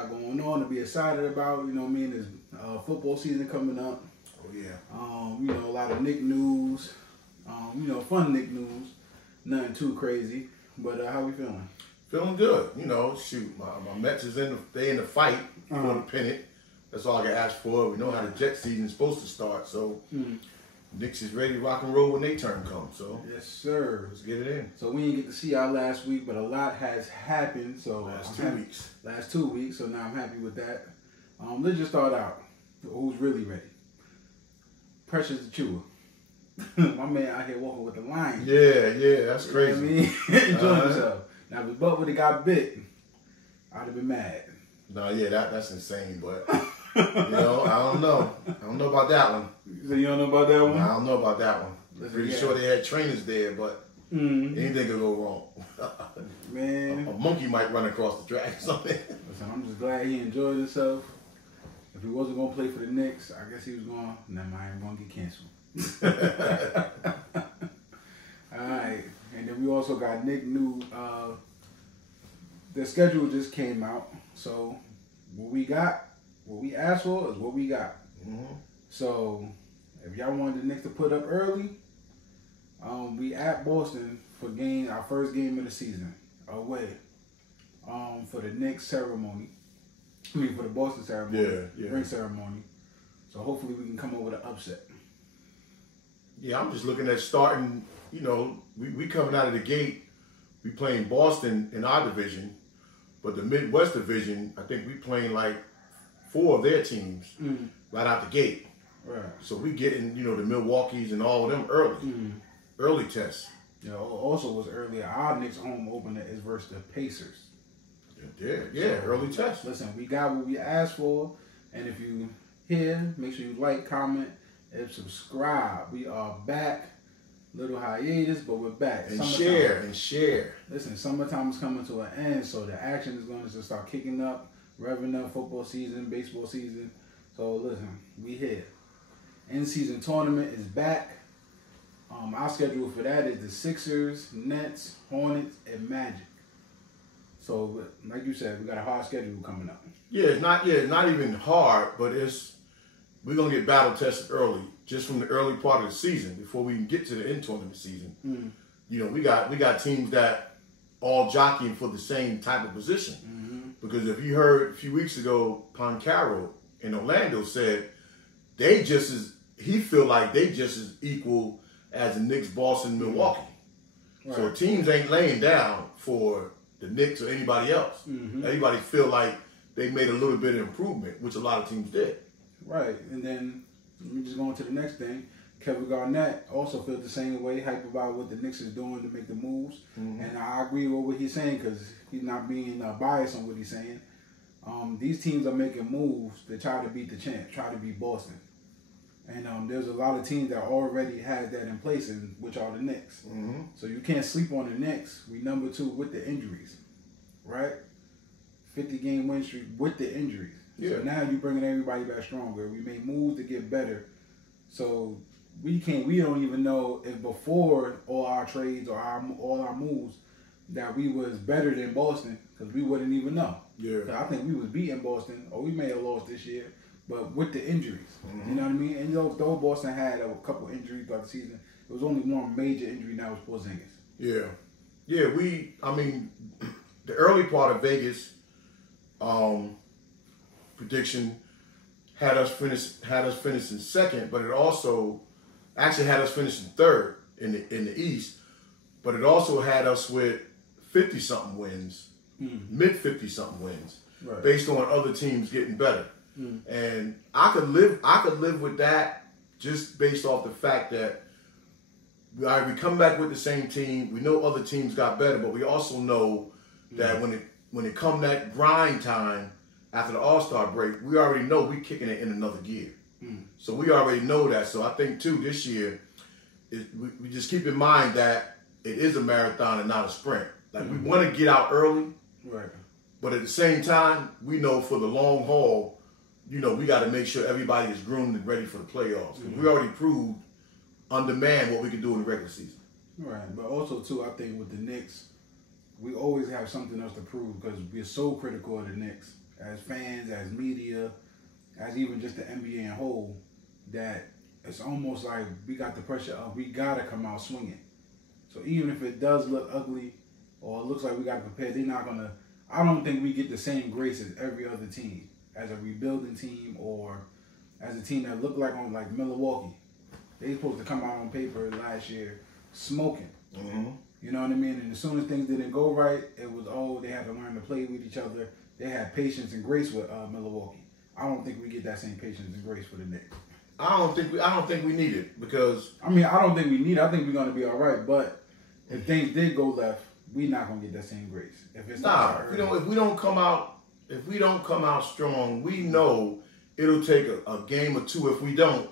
lot going on to be excited about. You know what I mean? There's football season coming up. Oh yeah. You know, a lot of Knicks news. You know, fun Knicks news. Nothing too crazy. But how we feeling? Feeling good. You know, shoot, my Mets is in the fight for the pennant. That's all I can ask for. We know how the Jet season is supposed to start, so Knicks is ready to rock and roll when their turn comes. So yes, sir. Let's get it in. So we didn't get to see y'all last week, but a lot has happened. So last 2 weeks. Last 2 weeks. So now I'm happy with that. Let's just start out. Who's really ready? Precious the Chewer. My man out here walking with the lion. Yeah, that's crazy. You know what I mean? Enjoying himself. Now, if his butt would have got bit, I'd have been mad. No, yeah, that's insane, but you know, I don't know. I don't know about that one. So you don't know about that one? No, I don't know about that one. Listen, Pretty sure they had trainers there, but anything could go wrong. Man. A monkey might run across the track or something. Listen, I'm just glad he enjoyed himself. If he wasn't going to play for the Knicks, I guess he was going, never mind, going to get canceled. All right. And then we also got Nick new. The schedule just came out. So what we got, what we asked for is what we got. So if y'all wanted the Knicks to put up early, we at Boston for our first game of the season away. For the Knicks ceremony. I mean for the Boston ceremony. Ring ceremony. So hopefully we can come up with an upset. Yeah, I'm just looking at starting, you know, we coming out of the gate, we playing Boston in our division, but the Midwest division, I think we playing like 4 of their teams right out the gate. Right. So we getting, you know, the Milwaukee's and all of them early. Early tests. You know, also was earlier, our Knicks home opener is versus the Pacers. Yeah, early tests. Listen, we got what we asked for, and if you here, make sure you like, comment, and subscribe. We are back. Little hiatus, but we're back. And share. Listen, summertime is coming to an end, so the action is going to just start kicking up, revving up. Football season, baseball season. So listen, we here. In-season tournament is back. Our schedule for that is the Sixers, Nets, Hornets, and Magic. So, like you said, we got a hard schedule coming up. Yeah, it's not even hard, but we're gonna get battle tested early, just from the early part of the season before we can get to the in-tournament season. You know, we got teams that all jockeying for the same type of position. Because if you heard a few weeks ago, Pancaro in Orlando said he feel like they just as equal as the Knicks, Boston, Milwaukee. Right. So teams ain't laying down for the Knicks or anybody else. Everybody feel like they made a little bit of improvement, which a lot of teams did. Right, and then let me just go on to the next thing. Kevin Garnett also feels the same way, hype about what the Knicks is doing to make the moves. And I agree with what he's saying because he's not being biased on what he's saying. These teams are making moves to try to beat the champ, try to beat Boston. And there's a lot of teams that already had that in place, which are the Knicks. So you can't sleep on the Knicks. We number 2 with the injuries, right? 50-game win streak with the injuries. Yeah. So now you're bringing everybody back stronger. We made moves to get better. So we don't even know if before all our trades or all our moves that we was better than Boston because we wouldn't even know. Yeah. I think we was beating Boston or we may have lost this year, but with the injuries. You know what I mean? And though Boston had a couple injuries throughout the season, it was only one major injury now was Porzingis. Yeah. Yeah, the early part of Vegas prediction had us finishing second, but it also actually had us finishing third in the East. But it also had us with 50-something wins, mid 50-something wins, based on other teams getting better. And I could live with that just based off the fact that we come back with the same team. We know other teams got better, but we also know that when it come that grind time after the All-Star break, we already know we kicking it in another gear. So we already know that. So I think too this year, we just keep in mind that it is a marathon and not a sprint. Like we want to get out early, but at the same time, we know for the long haul, you know, we got to make sure everybody is groomed and ready for the playoffs. We already proved on demand what we can do in the regular season. Right, but also too, I think with the Knicks, we always have something else to prove because we're so critical of the Knicks as fans, as media, as even just the NBA in whole, that it's almost like we got the pressure of we gotta come out swinging. So even if it does look ugly or it looks like we gotta prepare, they're not gonna. I don't think we get the same grace as every other team, as a rebuilding team or as a team that looked like on like Milwaukee. They supposed to come out on paper last year smoking. Mm-hmm. You know what I mean? And as soon as things didn't go right, it was they had to learn to play with each other. They had patience and grace with Milwaukee. I don't think we get that same patience and grace for the Knicks. I don't think we need it because I don't think we need it. I think we're gonna be all right. But if things did go left, we're not gonna get that same grace. If we don't come out strong, we know it'll take a game or two if we don't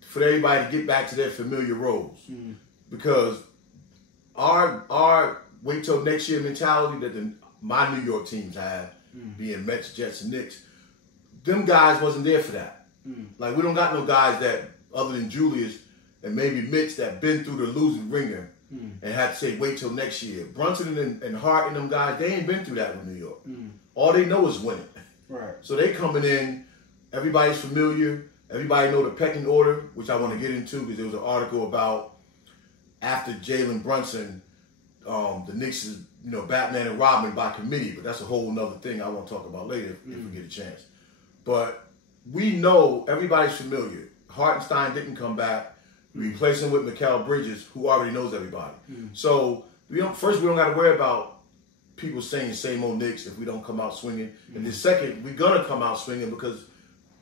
for everybody to get back to their familiar roles. Mm-hmm. Because our wait till next year mentality that my New York teams had, being Mets, Jets, and Knicks, them guys wasn't there for that. Like we don't got no guys that other than Julius and maybe Mitch that been through the losing ringer and had to say wait till next year. Brunson and Hart and them guys, they ain't been through that with New York. All they know is winning. Right. So they coming in, everybody's familiar, everybody know the pecking order, which I want to get into because there was an article about after Jalen Brunson, the Knicks is Batman and Robin by committee, but that's a whole nother thing I want to talk about later if we get a chance. But we know everybody's familiar. Hartenstein didn't come back. We replaced him with Mikal Bridges, who already knows everybody. So we don't got to worry about people saying same old Knicks if we don't come out swinging. And then second, we're gonna come out swinging because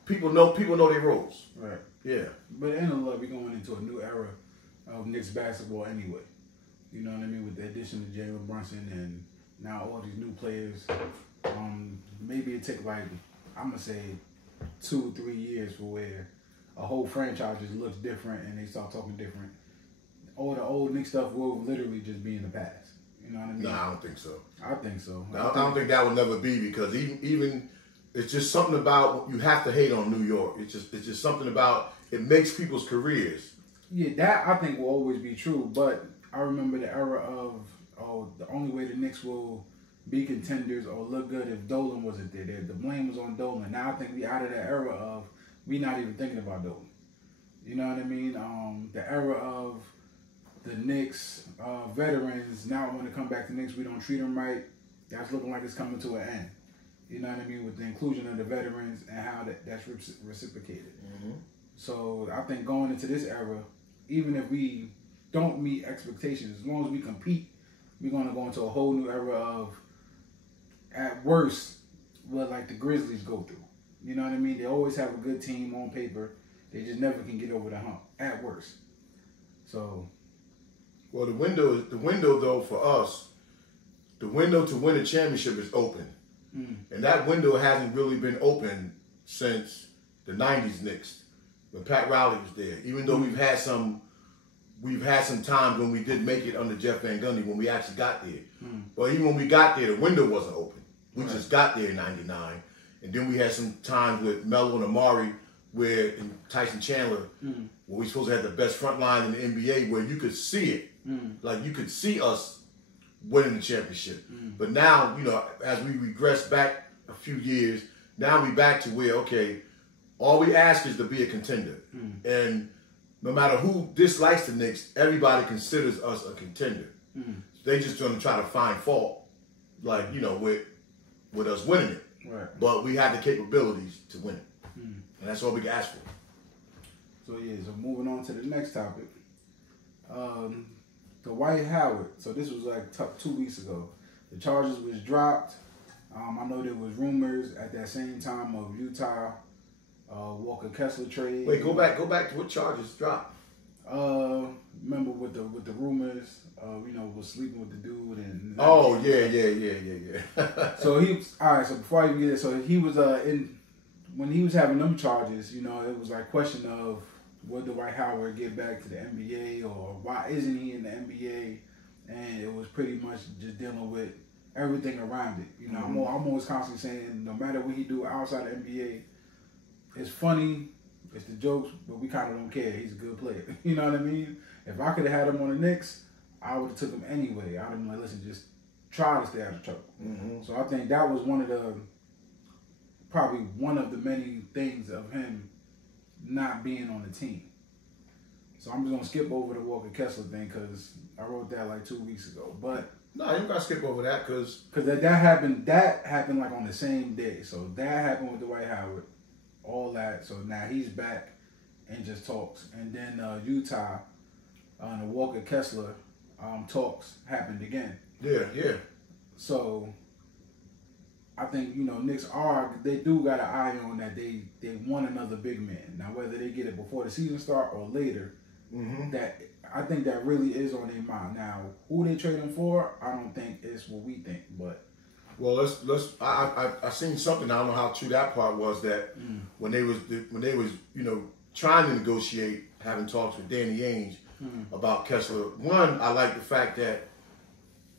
people know their roles. Right. Yeah. But in the love, we're going into a new era of Knicks basketball anyway. You know what I mean? With the addition of Jalen Brunson and now all these new players, maybe it take like I'm gonna say 2-3 years for where a whole franchise just looks different and they start talking different. All the old Knicks stuff will literally just be in the past. You know what I mean? No, I don't think so. I think so. I don't think that will never be because even it's just something about you have to hate on New York. It's just something about it makes people's careers. Yeah, that I think will always be true. But I remember the era of the only way the Knicks will be contenders or look good if Dolan wasn't there. The blame was on Dolan. Now I think we out of that era of we not even thinking about Dolan. You know what I mean? The era of the Knicks veterans now want to come back to Knicks. We don't treat them right. That's looking like it's coming to an end. You know what I mean? With the inclusion of the veterans and how that's reciprocated. Mm-hmm. So I think going into this era, even if we don't meet expectations, as long as we compete, we're going to go into a whole new era of, at worst, what like the Grizzlies go through. You know what I mean? They always have a good team on paper. They just never can get over the hump, at worst. So. Well, the window though for us, the window to win a championship is open. And that window hasn't really been open since the 90s Knicks, when Pat Riley was there. Even though we've had some times when we did make it under Jeff Van Gundy when we actually got there. But even when we got there, the window wasn't open. We just got there in 99. And then we had some times with Melo and Amari and Tyson Chandler, where we supposed to have the best front line in the NBA, where you could see it. Like you could see us winning the championship. But now, as we regress back a few years, now we back to where, okay, all we ask is to be a contender. And no matter who dislikes the Knicks, everybody considers us a contender. They just going to try to find fault, like, with us winning it. Right. But we have the capabilities to win it. And that's all we can ask for. So moving on to the next topic. The Dwight Howard. So this was like 2 weeks ago. The charges was dropped. I know there was rumors at that same time of Utah Walker Kessler trade. Wait, go back to what charges dropped. Remember with the rumors, was sleeping with the dude and. Oh yeah. So So before I even get it, so he was when he was having them charges, it was like question of would Dwight Howard get back to the NBA or why isn't he in the NBA? And it was pretty much just dealing with everything around it. I'm always constantly saying no matter what he do outside the NBA, it's funny, it's the jokes, but we kind of don't care. He's a good player. You know what I mean? If I could have had him on the Knicks, I would have took him anyway. I'd have been like, listen, just try to stay out of trouble. So I think that was one of probably one of the many things of him not being on the team. So I'm just gonna skip over the Walker Kessler thing because I wrote that like 2 weeks ago. But no, you don't gotta skip over that because that happened. That happened like on the same day. So that happened with Dwight Howard. All that. So now he's back and just talks. And then Utah, the Walker Kessler talks happened again. Yeah. So I think, Knicks they do got an eye on that. They want another big man. Now whether they get it before the season start or later, that I think that really is on their mind. Now who they trade him for, I don't think is what we think. But well, I seen something. I don't know how true that part was. That when they was trying to negotiate, having talks with Danny Ainge about Kessler. One, I like the fact that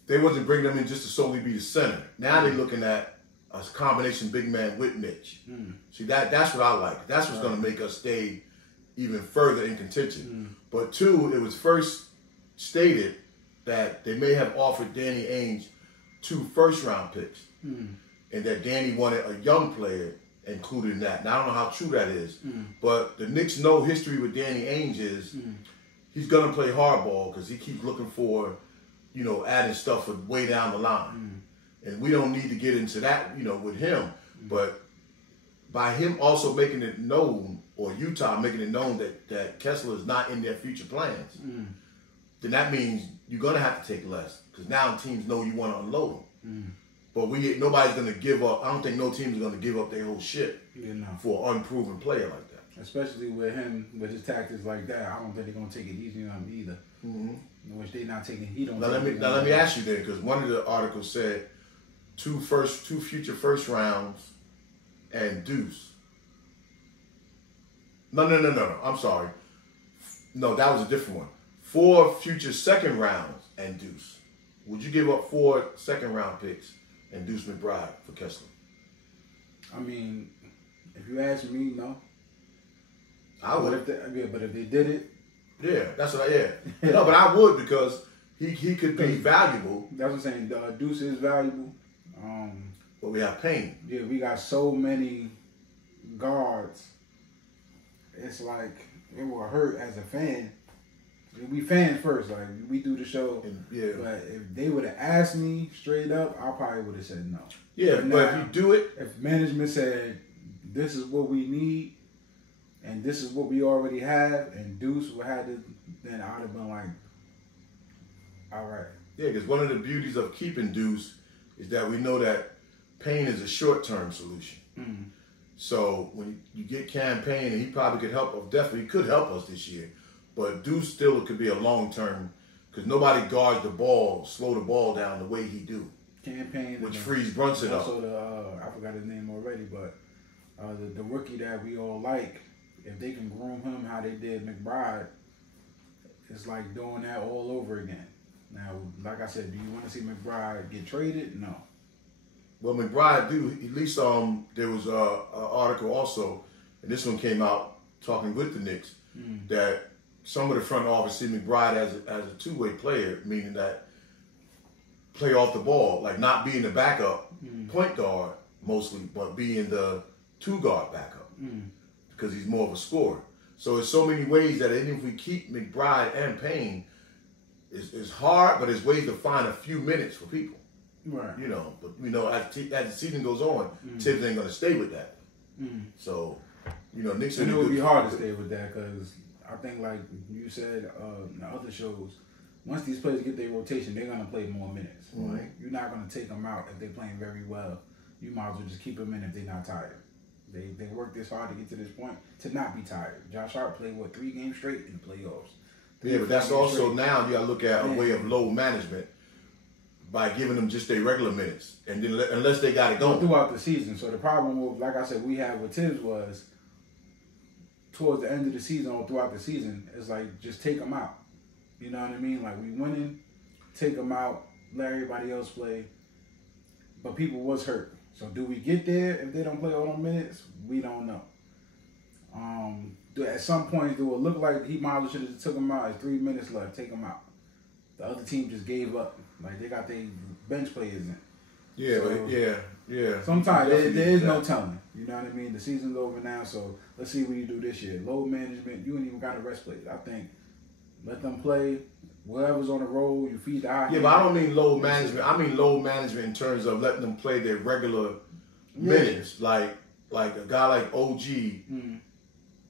they wasn't bringing them in just to solely be the center. Now they're looking at a combination big man with Mitch. See, that's what I like. That's what's going to make us stay even further in contention. But two, it was first stated that they may have offered Danny Ainge 2 first-round picks, and that Danny wanted a young player included in that. Now, I don't know how true that is, but the Knicks know history with Danny Ainge is he's going to play hardball because he keeps looking for, adding stuff for way down the line. And we don't need to get into that, with him. But by him also making it known, or Utah making it known that Kessler is not in their future plans, then that means you're going to have to take less. Because now teams know you want to unload him. But nobody's going to give up. I don't think no team is going to give up their whole shit for an unproven player like that. Especially with him, with his tactics like that, I don't think they're going to take it easy on him either. Which they're not taking heat on. Now let me ask you then, because one of the articles said 2 future first rounds and Deuce. No. I'm sorry. No, that was a different one. 4 future second rounds and Deuce. Would you give up 4 second round picks and Deuce McBride for Kessler? I mean, if you ask me, no. I would. But if they did it, that's what No, but I would because he could be valuable. That's what I'm saying. Deuce is valuable. But we have Payne. Yeah, we got so many guards. It's like it will hurt as a fan. We fans first, like we do the show. But if they would have asked me straight up, I probably would have said no. Yeah, but if you do it, if management said this is what we need and this is what we already have, and Deuce would have to, then I'd have been like, all right. Yeah, because one of the beauties of keeping Deuce is that we know that Payne is a short-term solution. So when you get Cam Payne, and he probably could help us, definitely could help us this year. But Deuce still could be a long-term, because nobody guards the ball, slow the ball down the way he do. Cam Payne, which frees Brunson up. Also, I forgot his name already, but the rookie that we all like, if they can groom him how they did McBride, it's like doing that all over again. Now, like I said, do you want to see McBride get traded? No. Well, McBride do. At least there was an article also, and this one came out talking with the Knicks, that some of the front office see McBride as a two-way player, meaning that play off the ball, like not being the backup point guard mostly, but being the two-guard backup because he's more of a scorer. So there's so many ways that even if we keep McBride and Payne, it's hard, but there's ways to find a few minutes for people. Right. But as the season goes on, Tibbs ain't gonna stay with that. So, Knicks. And it would be hard to stay with that because I think, like you said in the other shows, once these players get their rotation, they're gonna play more minutes. Right? You're not gonna take them out if they're playing very well. You might as well just keep them in if they're not tired. They worked this hard to get to this point to not be tired. Josh Hart played 3 games straight in the playoffs. Yeah, but that's also now you got to look at a way of load management by giving them just their regular minutes, and then unless they got it going throughout the season. So the problem with, like I said, we had with Tibbs was towards the end of the season or throughout the season, it's like just take them out. You know what I mean? Like we winning, take them out, let everybody else play. But people was hurt. So do we get there if they don't play all the minutes? We don't know. At some point, do it look like he might have should have took him out at 3 minutes left, take him out. The other team just gave up. Like they got their bench players in. Yeah, so, Yeah. Sometimes there is no telling. You know what I mean? The season's over now, so let's see what you do this year. Load management, you ain't even got to rest players. I think let them play. Whoever's on the road, you feed the hot. Yeah, but I don't mean load management. I mean load management in terms of letting them play their regular minutes. Like a guy like OG,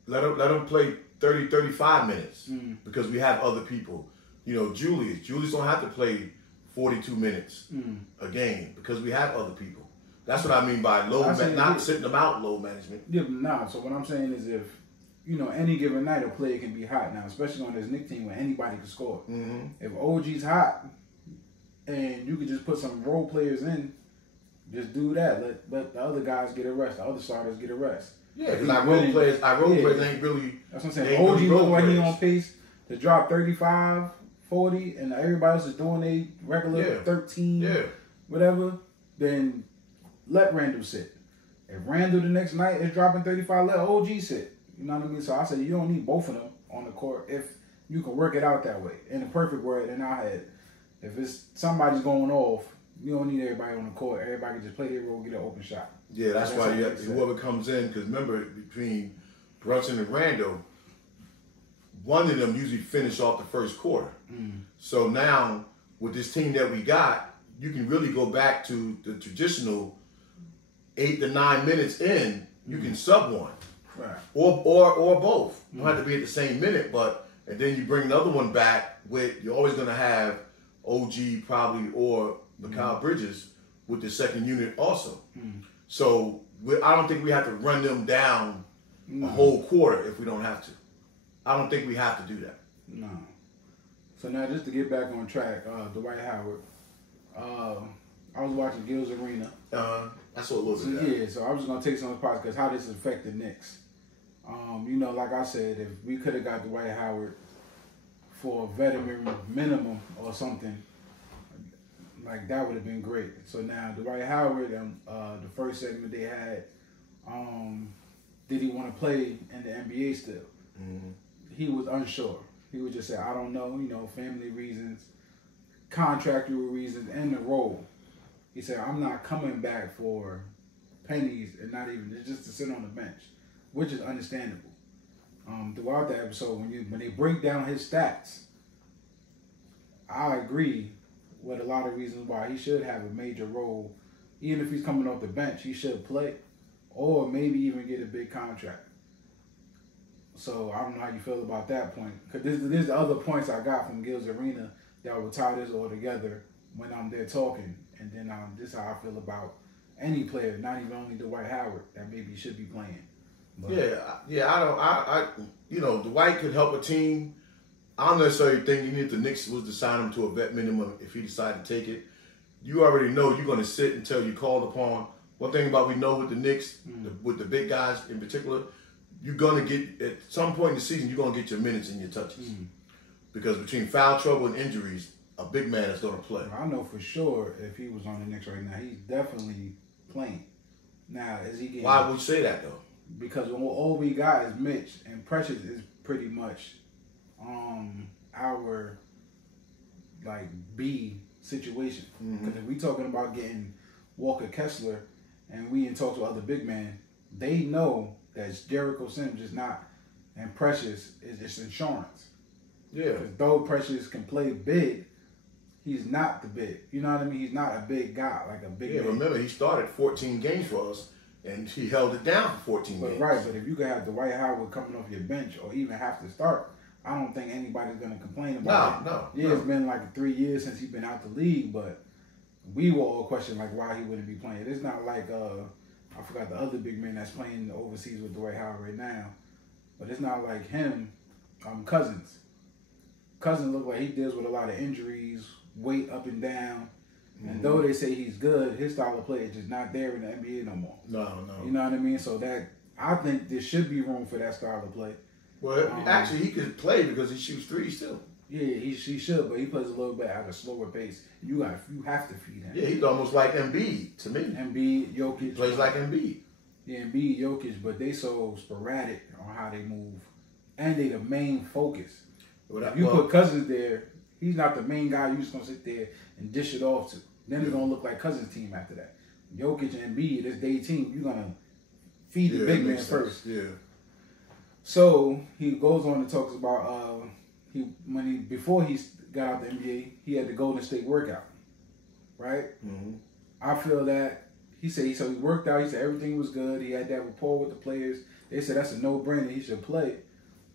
let him play 30, 35 minutes because we have other people. You know, Julius don't have to play 42 minutes a game because we have other people. That's what I mean by not sitting them out load management. Yeah, nah. So what I'm saying is if, you know, any given night a player can be hot now, especially on this Knicks team where anybody can score. Mm-hmm. If OG's hot and you could just put some role players in, just do that. Let the other guys get a rest. The other starters get a rest. Yeah, because our role players ain't really. That's what I'm saying. OG looks like he's on pace to drop 35, 40, and everybody else is doing a regular 13, whatever. Then let Randall sit. If Randall the next night is dropping 35, let OG sit. You know what I mean? So I said you don't need both of them on the court if you can work it out that way. In a perfect world, in our head, if it's somebody's going off, you don't need everybody on the court. Everybody can just play their role, get an open shot. Yeah, that's why you have to, whoever comes in, because remember, between Brunson and Randall, one of them usually finish off the first quarter. So now, with this team that we got, you can really go back to the traditional 8 to 9 minutes in, you can sub one. Right. Or both. You don't have to be at the same minute, and then you bring another one back with, you're always going to have OG probably or Mikal Bridges with the second unit also. So I don't think we have to run them down a whole quarter if we don't have to. I don't think we have to do that. No. So now just to get back on track, Dwight Howard. I was watching Gil's Arena. I saw a little bit of that. Yeah, so I was just going to take some of the parts because how this affected the Knicks. You know, like I said, if we could have got Dwight Howard for a veteran minimum or something, like that would have been great. So now Dwight Howard, the first segment they had, did he want to play in the NBA still? He was unsure. He would just say, I don't know, you know, family reasons, contractual reasons, and the role. He said, I'm not coming back for pennies and not even just to sit on the bench, which is understandable. Throughout the episode, when they break down his stats, I agree with a lot of reasons why he should have a major role. Even if he's coming off the bench, he should play, or maybe even get a big contract. So I don't know how you feel about that point, because there's the other points I got from Gil's Arena that will tie this all together when I'm there talking. And then this is how I feel about any player, not even only Dwight Howard, that maybe should be playing. But you know, Dwight could help a team. I don't necessarily think you need the Knicks was to sign him to a vet minimum if he decided to take it. You already know you're going to sit until you're called upon. One thing about we know with the Knicks, with the big guys in particular, you're going to get, at some point in the season, you're going to get your minutes and your touches. Because between foul trouble and injuries, a big man is going to play. I know for sure if he was on the Knicks right now, he's definitely playing. Now, is he getting... Why would you say that, though? Because all we got is Mitch, and Precious is pretty much our, like, B situation. Because if we talking about getting Walker Kessler, and we in talks with other big men, they know that Jericho Sims is not, and Precious is just insurance. Yeah. Because though Precious can play big, he's not the big. You know what I mean? He's not a big guy, like a big man. Remember, he started 14 games for us, and he held it down for 14 games. Right, but if you could have Dwight Howard coming off your bench or even have to start, I don't think anybody's going to complain about it. No. It's been like 3 years since he's been out the league, but we will all question like why he wouldn't be playing. It's not like, I forgot the other big man that's playing overseas with Dwight Howard right now, but it's not like him, Cousins. Cousins look like he deals with a lot of injuries, weight up and down. And though they say he's good, his style of play is just not there in the NBA no more. No. You know what I mean? So that I think there should be room for that style of play. Well, actually, he could play because he shoots threes still. Yeah, he should, but he plays a little bit at a slower pace. You have to feed him. Yeah, he's almost like Embiid to me. Embiid, Jokic. He plays like Embiid. Yeah, Embiid, Jokic, but they so sporadic on how they move. And they the main focus. If you put Cousins there, he's not the main guy you're just going to sit there and dish it off to. Then it's going to look like Cousins' team after that. Jokic and Embiid, it's their team. You're gonna feed the big man first. Yeah. So he goes on and talks about before he got out the NBA, he had the Golden State workout, right? Mm-hmm. I feel that he worked out. He said everything was good. He had that rapport with the players. They said that's a no-brainer. He should play.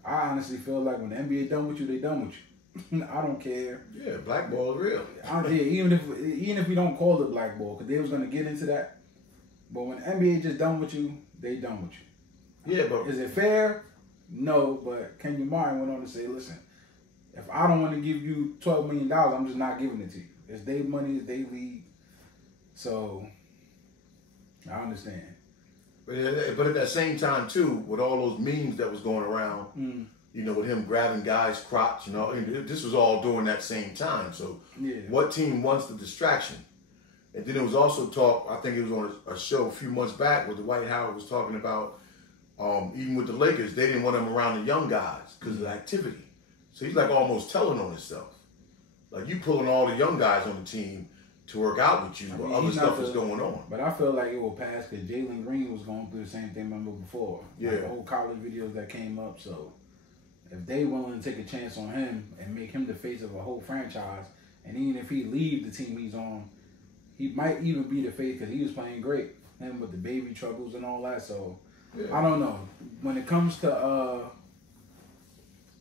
I honestly feel like when the NBA done with you, they done with you. I don't care. Yeah, blackball is real. Even if we don't call it blackball, because they was gonna get into that. But when the NBA just done with you, they done with you. Yeah, but is it fair? No, but Kenya Martin went on to say, listen, if I don't want to give you $12 million, I'm just not giving it to you. It's their money, it's their league. So, I understand. But at that same time, too, with all those memes that was going around, you know, with him grabbing guys' crotch, you know, this was all during that same time. So, what team wants the distraction? And then it was also talk, I think it was on a show a few months back where Dwight Howard was talking about, even with the Lakers, they didn't want him around the young guys because of the activity. So he's like almost telling on himself. Like, you pulling all the young guys on the team to work out with you, but other stuff is going on. But I feel like it will pass because Jalen Green was going through the same thing, remember, before. Yeah. Like the whole college videos that came up. So if they willing to take a chance on him and make him the face of a whole franchise, and even if he leave the team he's on, he might even be the face because he was playing great. Him with the baby troubles and all that. So I don't know. When it comes to the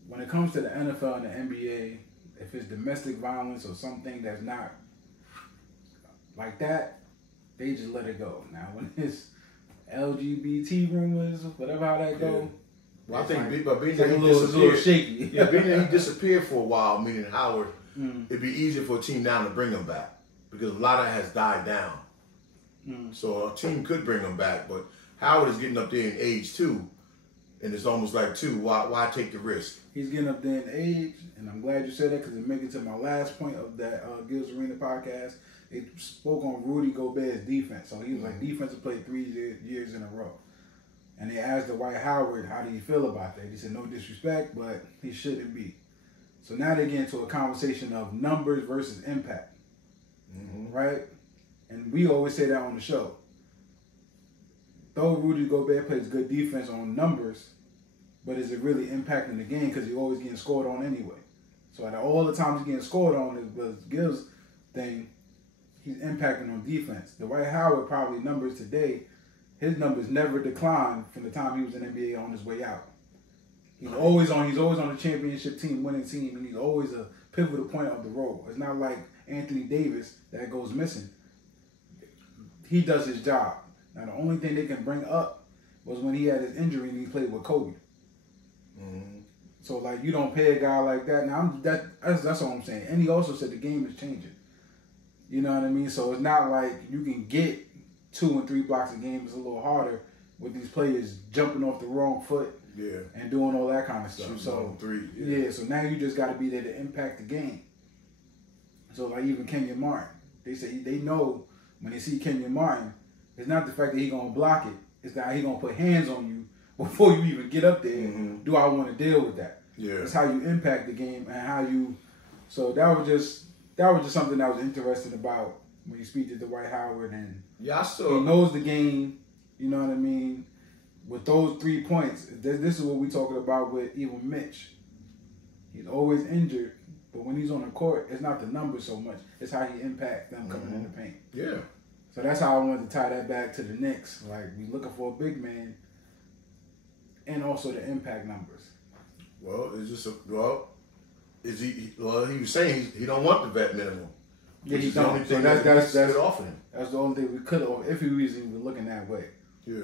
NFL and the NBA, if it's domestic violence or something that's not like that, they just let it go. Now, when it's LGBT rumors, whatever how that go, well, I think being that he disappeared, shaky. Yeah, being that he disappeared for a while, meaning Howard, it'd be easier for a team now to bring him back because a lot of that has died down. So a team could bring him back, but Howard is getting up there in age too, and it's almost like why take the risk? He's getting up there in age, and I'm glad you said that because it makes it to my last point of that Gil's Arena podcast. They spoke on Rudy Gobert's defense. So he was like, defensive played 3 years in a row. And they asked Dwight Howard, how do you feel about that? He said, no disrespect, but he shouldn't be. So now they get into a conversation of numbers versus impact. Right? And we always say that on the show. Though Rudy Gobert plays good defense on numbers, but is it really impacting the game? Because he's always getting scored on anyway. So at all the times he's getting scored on, it was Gil's thing, he's impacting on defense. Dwight Howard probably numbers today, his numbers never declined from the time he was in the NBA on his way out. He's always on the championship team, winning team, and he's always a pivotal point of the role. It's not like Anthony Davis that goes missing. He does his job. Now the only thing they can bring up was when he had his injury and he played with Kobe. So like you don't pay a guy like that. Now that's all I'm saying. And he also said the game is changing. You know what I mean? So it's not like you can get 2 and 3 blocks a game. It's a little harder with these players jumping off the wrong foot and doing all that kind of stuff. So so now you just got to be there to impact the game. So like even Kenya Martin, they say they know when they see Kenya Martin, it's not the fact that he's gonna block it. It's that he's gonna put hands on you before you even get up there. Do I want to deal with that? It's how you impact the game and how you. So that was just something that was interesting about when you speak to Dwight Howard and he knows the game. You know what I mean? With those 3 points, this is what we're talking about with even Mitch. He's always injured, but when he's on the court, it's not the numbers so much. It's how he impacts them coming in the paint. Yeah. So that's how I wanted to tie that back to the Knicks. Like, we looking for a big man and also the impact numbers. Well, it's just he was saying he don't want the vet minimum. Yeah, he don't. The only thing that's could offer him. That's the only thing we could have, if he was even looking that way. Yeah.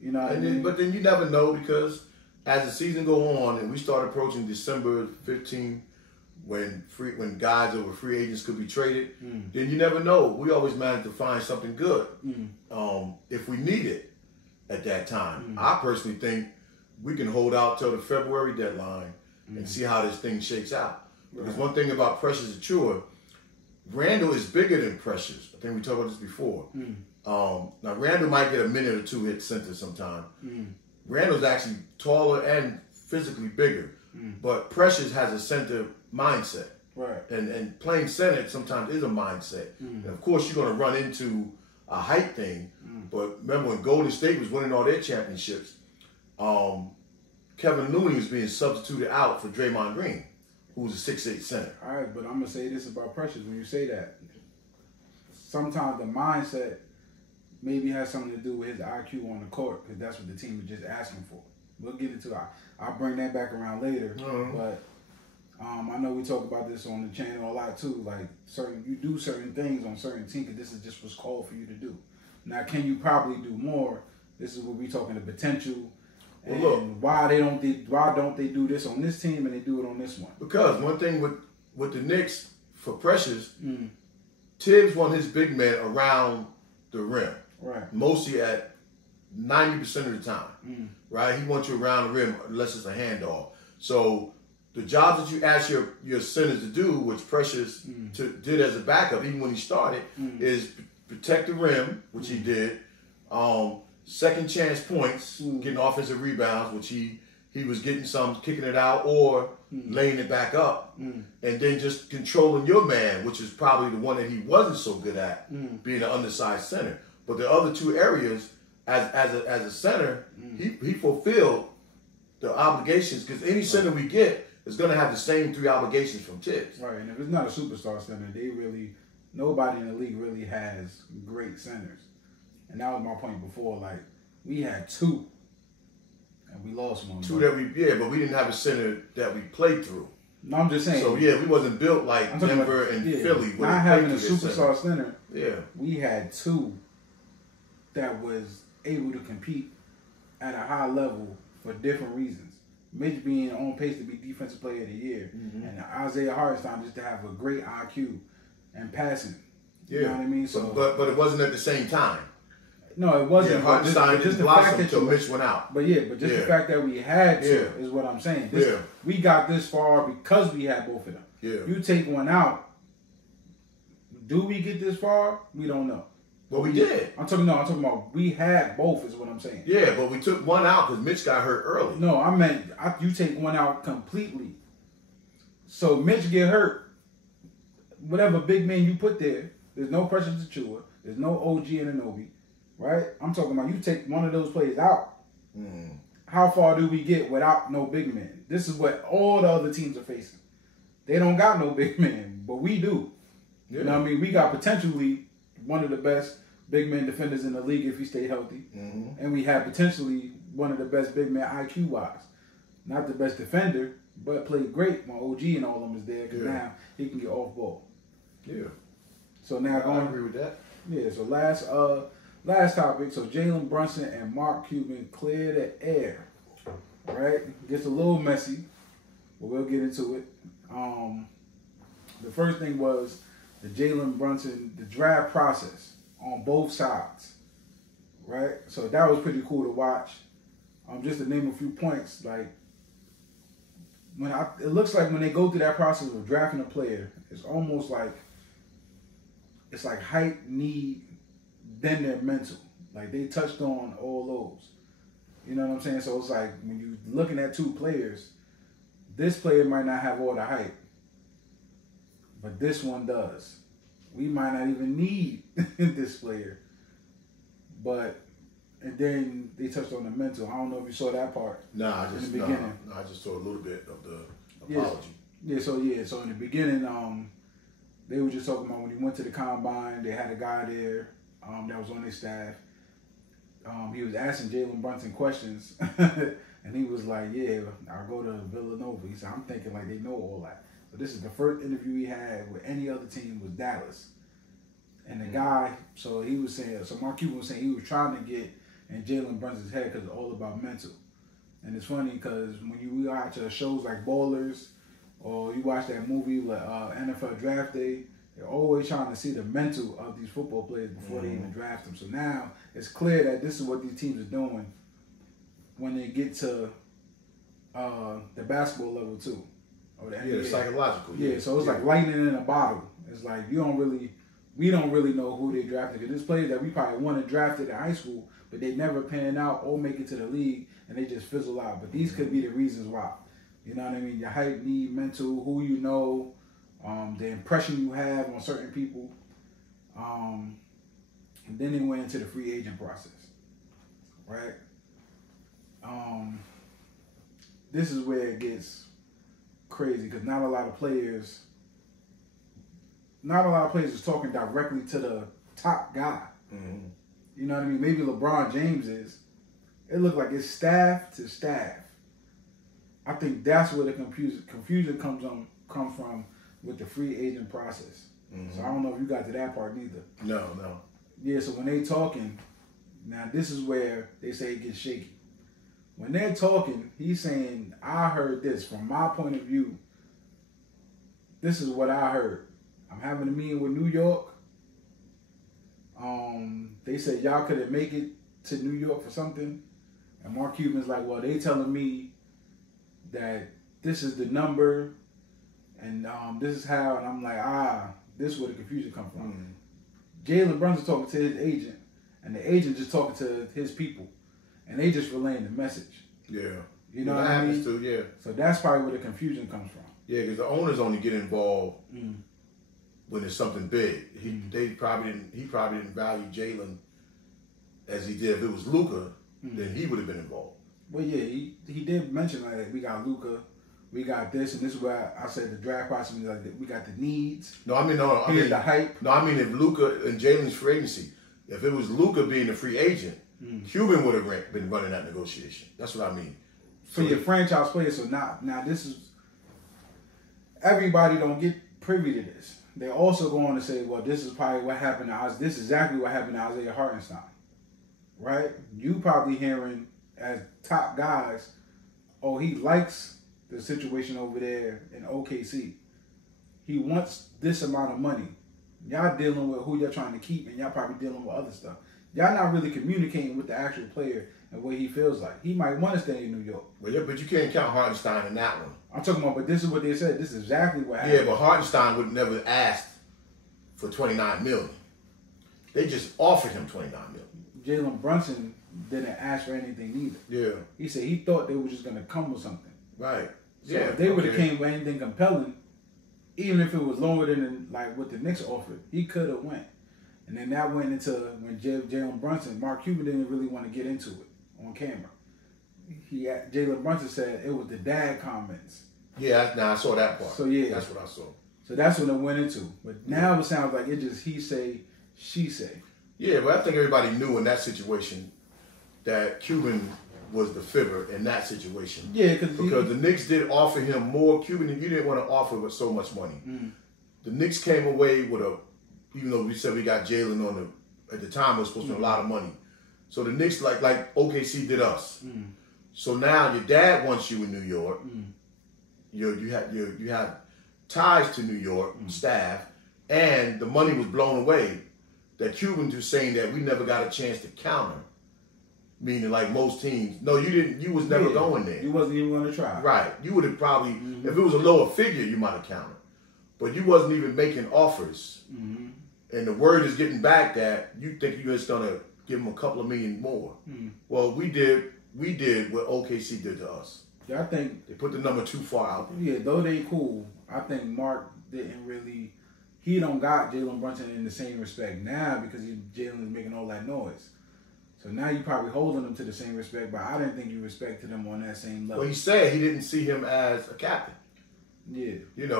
You know what I mean? But then you never know because as the season go on and we start approaching December 15th, when guys over free agents could be traded, then you never know. We always manage to find something good if we need it at that time. I personally think we can hold out till the February deadline and see how this thing shakes out. Because one thing about Precious Achiuwa, Randall is bigger than Precious. I think we talked about this before. Now Randall might get a minute or two hit center sometime. Randall's actually taller and physically bigger, but Precious has a center mindset. Right. And playing center sometimes is a mindset. And of course you're going to run into height thing. But remember when Golden State was winning all their championships, Kevin Looney was being substituted out for Draymond Green, who was a 6'8" center. All right, but I'm going to say this about Precious when you say that. Sometimes the mindset maybe has something to do with his IQ on the court because that's what the team was just asking for. We'll get into it. I'll bring that back around later. But I know we talk about this on the channel a lot too. Like you do certain things on certain teams because this is just what's called for you to do. Now, can you probably do more? This is what we're talking the potential. And look, why don't they do this on this team and they do it on this one? Because one thing with the Knicks for Precious, Tibbs won his big man around the rim. Right. Mostly at 90% of the time. Right? He wants you around the rim unless it's a handoff. So the jobs that you ask your centers to do, which Precious did as a backup, even when he started, is protect the rim, which he did. Second chance points, getting offensive rebounds, which he was getting some, kicking it out or laying it back up. And then just controlling your man, which is probably the one that he wasn't so good at, being an undersized center. But the other two areas, as a center, he fulfilled the obligations because any center we get is going to have the same three obligations from Tibbs. Right, and if it's not a superstar center, nobody in the league really has great centers. And that was my point before. Like, we had two, and we lost one. But we didn't have a center that we played through. No, I'm just saying. So, we wasn't built like Denver and Philly. Not having a superstar center, yeah, we had two that was able to compete at a high level for different reasons. Mitch being on pace to be Defensive Player of the Year, and Isaiah Hartenstein just to have a great IQ and passing. You know what I mean? So, but it wasn't at the same time. No, it wasn't. Yeah, Hartenstein just the fact that the Mitch went out. But the fact that we had to is what I'm saying. We got this far because we had both of them. Yeah. You take one out, do we get this far? We don't know. Well, we did. I'm talking about we had both is what I'm saying. Yeah, but we took one out because Mitch got hurt early. No, I meant you take one out completely. So Mitch get hurt. Whatever big man you put there, there's no pressure to Chua. There's no OG and Anobi. Right? I'm talking about you take one of those players out. How far do we get without no big man? This is what all the other teams are facing. They don't got no big man, but we do. Yeah. You know what I mean? We got potentially one of the best big man defenders in the league if he stay healthy. And we have potentially one of the best big man IQ-wise. Not the best defender, but played great when OG and all of them is there because now he can get off ball. Yeah. So now I agree with that. Yeah, so last topic. So Jalen Brunson and Mark Cuban clear the air. Right? Gets a little messy, but we'll get into it. The first thing was the Jalen Brunson, the draft process on both sides. Right? So that was pretty cool to watch. Just to name a few points, like it looks like when they go through that process of drafting a player, it's almost like it's like height, need, then their mental. Like they touched on all those. You know what I'm saying? So it's like when you're looking at two players, this player might not have all the height, but this one does. We might not even need this player. And then they touched on the mental. I don't know if you saw that part. I just saw a little bit of the apology. So in the beginning, they were just talking about when he went to the combine, they had a guy there that was on their staff. He was asking Jalen Brunson questions, and he was like, "Yeah, I'll go to Villanova." He said, "I'm thinking like they know all that." So this is the first interview he had with any other team was Dallas, and the guy. So he was saying, so Mark Cuban was saying he was trying to get in Jalen Brunson's head because it's all about mental. And it's funny because when you watch shows like Ballers, or you watch that movie like NFL Draft Day, they're always trying to see the mental of these football players before they even draft them. So now it's clear that this is what these teams are doing when they get to the basketball level too. Or the NBA. Psychological. Yeah, so it's like lightning in a bottle. It's like we don't really know who they drafted. Because there's players that we probably wanted drafted in high school, but they never pan out or make it to the league, and they just fizzle out. But these could be the reasons why. You know what I mean? Your height, need, mental, who you know, the impression you have on certain people. And then they went into the free agent process, right? This is where it gets crazy because not a lot of players is talking directly to the top guy. Mm-hmm. You know what I mean? Maybe LeBron James is. It looked like it's staff to staff. I think that's where the confusion comes from with the free agent process. Mm-hmm. So I don't know if you got to that part neither. No. Yeah, so when they talking, now this is where they say it gets shaky. When they're talking, he's saying, I heard this from my point of view. This is what I heard. I'm having a meeting with New York. They said y'all couldn't make it to New York for something. And Mark Cuban's like, well, they telling me that this is the number and this is how. And I'm like, this is where the confusion comes from. Jalen Brunson talking to his agent, and the agent just talking to his people, and they just relaying the message. Yeah. You know what I mean? Too, yeah. So that's probably where the confusion comes from. Yeah, because the owners only get involved when it's something big. He probably didn't value Jalen as he did. If it was Luka, then he would have been involved. Well, yeah, he did mention like we got Luka, we got this, and this is where I said the draft process is like we got the needs. I mean the hype. No, I mean if Luka and Jalen's free agency, if it was Luka being a free agent, Cuban would have been running that negotiation. That's what I mean. So your franchise players. So now this is everybody don't get privy to this. They also go on to say, well, this is probably what happened to us. This is exactly what happened to Isaiah Hartenstein, right? You probably hearing as top guys, oh, he likes the situation over there in OKC. He wants this amount of money. Y'all dealing with who you're trying to keep, and y'all probably dealing with other stuff. Y'all not really communicating with the actual player and what he feels like. He might want to stay in New York. But you can't count Hartenstein in that one. I'm talking about, but this is what they said. This is exactly what happened. Yeah, but Hartenstein would never asked for $29 million. They just offered him $29 million. Jalen Brunson didn't ask for anything either. Yeah. He said he thought they were just going to come with something. Right. So if they would have came with anything compelling, even if it was lower than like what the Knicks offered, he could have went. And then that went into when Jalen Brunson, Mark Cuban didn't really want to get into it on camera. Jalen Brunson said it was the dad comments. Yeah, I saw that part. So yeah, that's what I saw. So that's what it went into. But now it sounds like it just he say, she say. Yeah, but I think everybody knew in that situation that Cuban was the fibber in that situation. Yeah, because the Knicks did offer him more. Cuban, you didn't want to offer with so much money. The Knicks came away with even though we said we got Jalen at the time it was supposed to be a lot of money. So the Knicks like OKC did us. So now your dad wants you in New York. You have ties to New York staff, and the money was blown away. That Cuban was saying that we never got a chance to counter. Meaning, like most teams, no, you didn't. You was never going there. You wasn't even going to try. Right. You would have probably, if it was a lower figure, you might have countered. But you wasn't even making offers. And the word is getting back that you think you're just going to give them a couple of million more. Well, we did what OKC did to us. Yeah, I think they put the number too far out. Yeah, though they cool, I think Mark didn't really. He don't got Jalen Brunson in the same respect now because Jalen is making all that noise. So now you probably holding him to the same respect, but I didn't think you respected him on that same level. Well, he said he didn't see him as a captain. Yeah.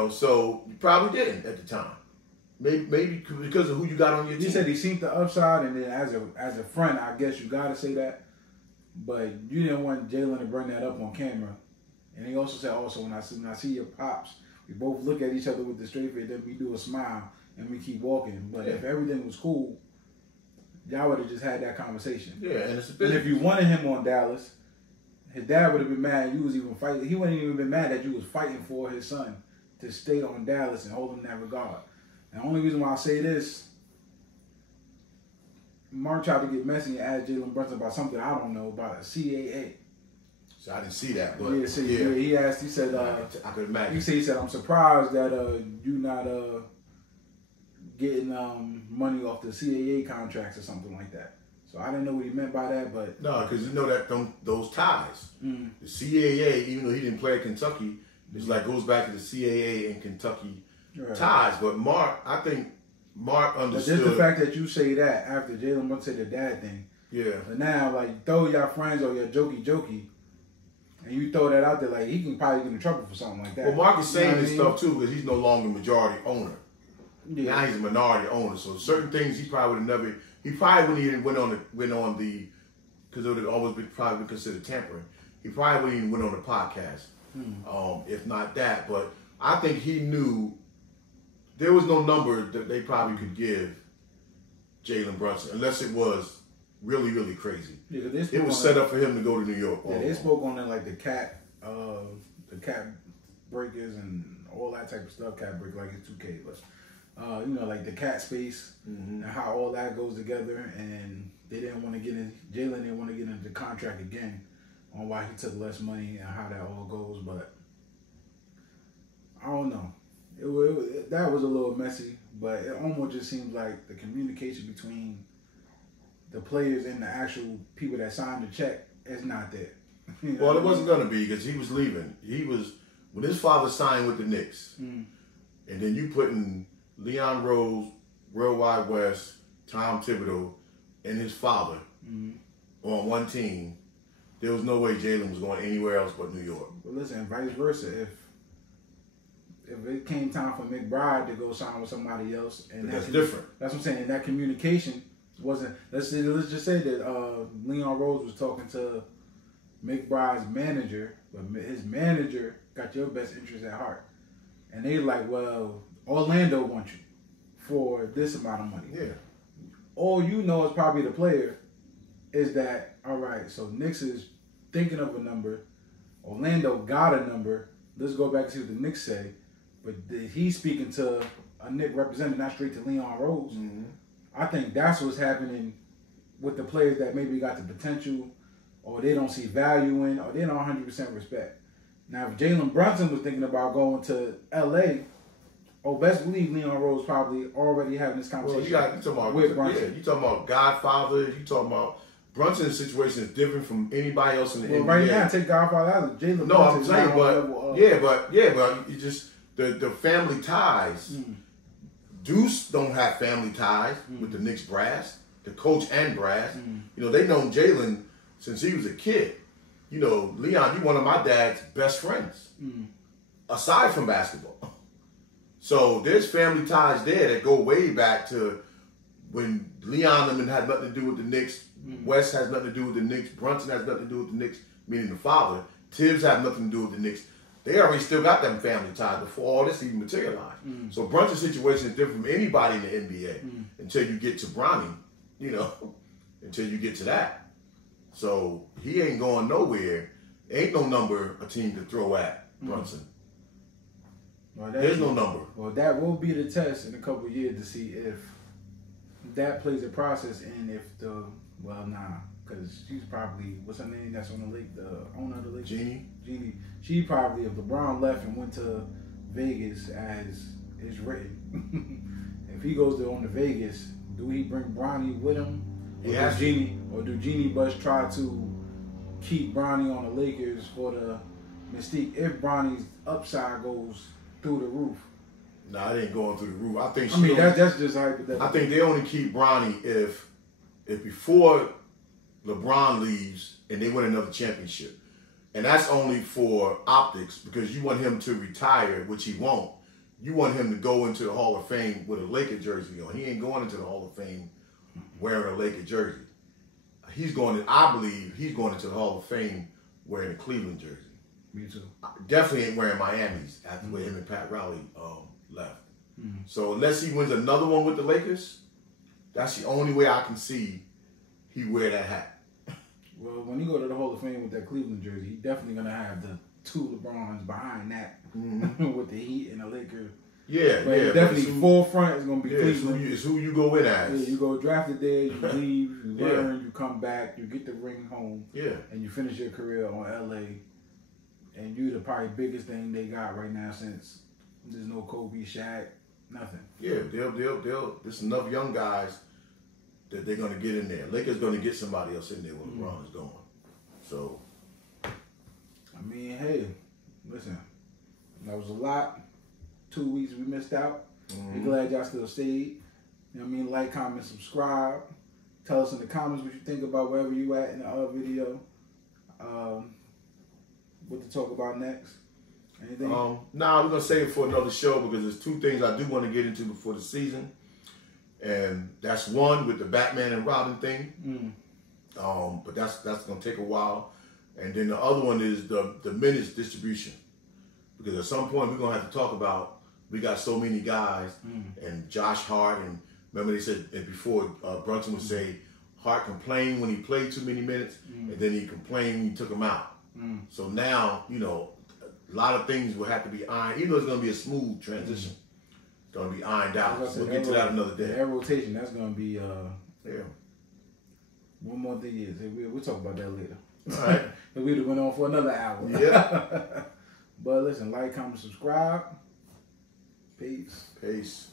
So you probably didn't at the time. Maybe because of who you got on your team. He said he seen the upside, and then as a friend, I guess you got to say that. But you didn't want Jalen to bring that up on camera. And he also said, when I see your pops, we both look at each other with the straight face, then we do a smile, and we keep walking. But if everything was cool, y'all would have just had that conversation. Yeah, and if you wanted him on Dallas, his dad would have been mad you was even fighting. He wouldn't even been mad that you was fighting for his son to stay on Dallas and hold him in that regard. And the only reason why I say this, Mark tried to get messy and ask Jalen Brunson about something I don't know about a CAA. So I didn't see that, but he asked. He said, I could imagine. He said, I'm surprised that you not getting money off the CAA contracts or something like that. So I didn't know what he meant by that, but no, because you know that those ties, the CAA, even though he didn't play at Kentucky, it's like goes back to the CAA and Kentucky ties. But Mark, I think Mark But understood. just the fact that you say that after Jalen Brunson said the dad thing. Yeah. But now, like, throw your friends or your jokey, and you throw that out there, like, he can probably get in trouble for something like that. Well, Mark is saying You know this what I mean? stuff too because he's no longer majority owner. Yeah. Now he's a minority owner, so certain things he probably would have never. He probably wouldn't even went on the because it would have always been probably been considered tampering. He probably wouldn't even went on the podcast, if not that. But I think he knew there was no number that they probably could give Jalen Brunson unless it was really, really crazy. Yeah, it was set up for him to go to New York. Yeah, they spoke on it like the cat breakers and all that type of stuff. Cat break like it's 2K, but you know, like the cat space and how all that goes together. And they didn't want to get in. Jalen didn't want to get into the contract again on why he took less money and how that all goes. But I don't know. That was a little messy, but it almost just seems like the communication between the players and the actual people that signed the check is not there. You know well, it wasn't going to be because he was leaving. When his father signed with the Knicks, and then you putting Leon Rose, Worldwide West, Tom Thibodeau, and his father on one team, there was no way Jalen was going anywhere else but New York. But listen, vice versa. If it came time for McBride to go sign with somebody else, and that's different. That's what I'm saying. And that communication wasn't. Let's just say that Leon Rose was talking to McBride's manager, but his manager got your best interest at heart, and they like, well, Orlando wants you for this amount of money. Yeah. All you know is probably the player is that, all right, so Knicks is thinking of a number. Orlando got a number. Let's go back and see what the Knicks say. But he's speaking to a Knicks representative, not straight to Leon Rose. I think that's what's happening with the players that maybe got the potential or they don't see value in or they don't 100% respect. Now, if Jalen Brunson was thinking about going to L.A., best believe Leon Rose probably already having this conversation you talking about with Brunson. Yeah, you talking about Godfather. You talking about Brunson's situation is different from anybody else in the NBA. Right now, take Godfather out of Jalen No, I'm Brunson. saying, but you just the family ties. Deuce don't have family ties with the Knicks brass, the coach and brass. You know, they known Jalen since he was a kid. You know, Leon, you one of my dad's best friends, aside from basketball. So there's family ties there that go way back to when Leon and them had nothing to do with the Knicks. West has nothing to do with the Knicks. Brunson has nothing to do with the Knicks, meaning the father. Tibbs have nothing to do with the Knicks. They already still got them family ties before all this even materialized. So Brunson's situation is different from anybody in the NBA until you get to Bronny, you know, until you get to that. So he ain't going nowhere. Ain't no number a team to throw at Brunson. Well, there's no number. Well, that will be the test in a couple of years to see if that plays a process and if because she's probably, what's her name that's on the lake, the owner of the lake? Jeannie. She probably, if LeBron left and went to Vegas as is written, if he goes on to Vegas, do he bring Bronny with him? Or do Jeannie Buss try to keep Bronny on the Lakers for the mystique if Bronny's upside goes through the roof? Nah, it ain't going through the roof. I think. That's just hypothetical. I think they only keep Bronny if before LeBron leaves and they win another championship, and that's only for optics because you want him to retire, which he won't. You want him to go into the Hall of Fame with a Lakers jersey on. He ain't going into the Hall of Fame wearing a Lakers jersey. I believe he's going into the Hall of Fame wearing a Cleveland jersey. Me too. Definitely ain't wearing Miami's after where him and Pat Riley left. So unless he wins another one with the Lakers, that's the only way I can see he wear that hat. Well, when you go to the Hall of Fame with that Cleveland jersey, he's definitely going to have the two LeBrons behind that with the Heat and the Lakers. Yeah, but definitely forefront is going to be Cleveland. It's who you go in as. Yeah, you go drafted there, you leave, you learn, you come back, you get the ring home, and you finish your career on LA. And you're the probably biggest thing they got right now since there's no Kobe, Shaq, nothing. Yeah, there's enough young guys that they're going to get in there. Lakers going to get somebody else in there when LeBron is gone. So, I mean, hey, listen, that was a lot. 2 weeks we missed out. We're glad y'all still stayed. You know what I mean? Like, comment, subscribe. Tell us in the comments what you think about wherever you at in the other video. What to talk about next? Anything? Nah, we're going to save it for another show because there's two things I do want to get into before the season. And that's one with the Batman and Robin thing. But that's going to take a while. And then the other one is the minutes distribution. Because at some point we're going to have to talk about, we got so many guys and Josh Hart, and remember they said before Brunson would say Hart complained when he played too many minutes and then he complained when he took him out. So now, you know, a lot of things will have to be ironed, even though it's going to be a smooth transition. It's going to be ironed out. We'll get to that another day. That rotation, that's going to be, one more thing is, we'll talk about that later. All right. We'd have went on for another hour. Yeah. But listen, like, comment, subscribe. Peace. Peace.